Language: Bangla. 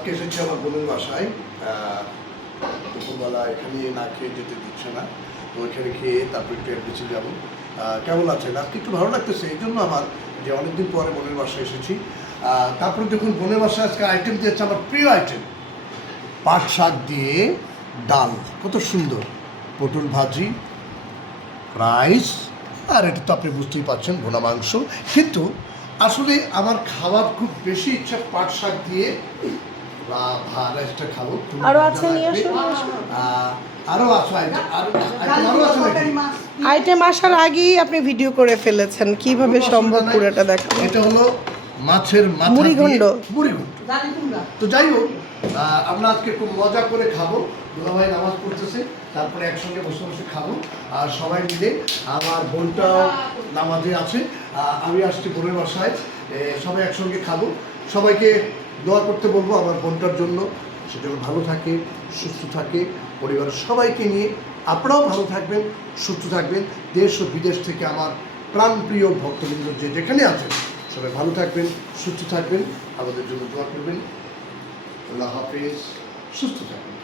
আজকে এসেছি আমার বোনের বাসায়। দুপুরবেলা এখানে না খেয়ে যেতে দিচ্ছে না, তো ওইখানে খেয়ে তারপর একটু এমবিসি যাবো। কেমন আছেন? আজকে একটু ভালো লাগতেছে, এই জন্য আমার যে অনেকদিন পরে বোনের বাসায় এসেছি। তারপরে দেখুন বোনের বাসায় আজকে আইটেম দিয়েছে আমার প্রিয় আইটেম, পাট শাক দিয়ে ডাল, কত সুন্দর, পটল ভাজি, রাইস, আর এটা তো আপনি বুঝতেই পারছেন ভোনা মাংস। কিন্তু আসলে আমার খাবার খুব বেশি ইচ্ছা পাট শাক দিয়ে রাইসটা খাবো। আরো আছে, নিয়ে আসুন। আরও আছে আরও আছে নাকি? আইটেম আসার আগেই আপনি ভিডিও করে ফেলেছেন, কিভাবে সম্ভব পুরোটা দেখাবো। এটা হলো মাছের মাথা মুড়িঘণ্ট। মুড়িঘণ্ট। তো যাই হোক, আমরা আজকে খুব মজা করে খাবো। দুলাভাই নামাজ পড়তেছে, তারপরে একসঙ্গে বসে বসে খাবো আর সবাই মিলে। আমার বোনটাও নামাজে আছে, আমি আসছি বোনের বাসায়, সবাই একসঙ্গে খাবো। সবাইকে দোয়া করতে বলবো আমার বোনটার জন্য, সে যেন ভালো থাকে, সুস্থ থাকে, পরিবারের সবাইকে নিয়ে। আপনারাও ভালো থাকবেন, সুস্থ থাকবেন। দেশ ও বিদেশ থেকে আমার প্রাণপ্রিয় ভক্তবৃন্দ যে যেখানে আছেন সবাই ভালো থাকবেন, সুস্থ থাকবেন, আমাদের জন্য দোয়া করবেন। আল্লাহ হাফেজ, সুস্থ থাকবেন।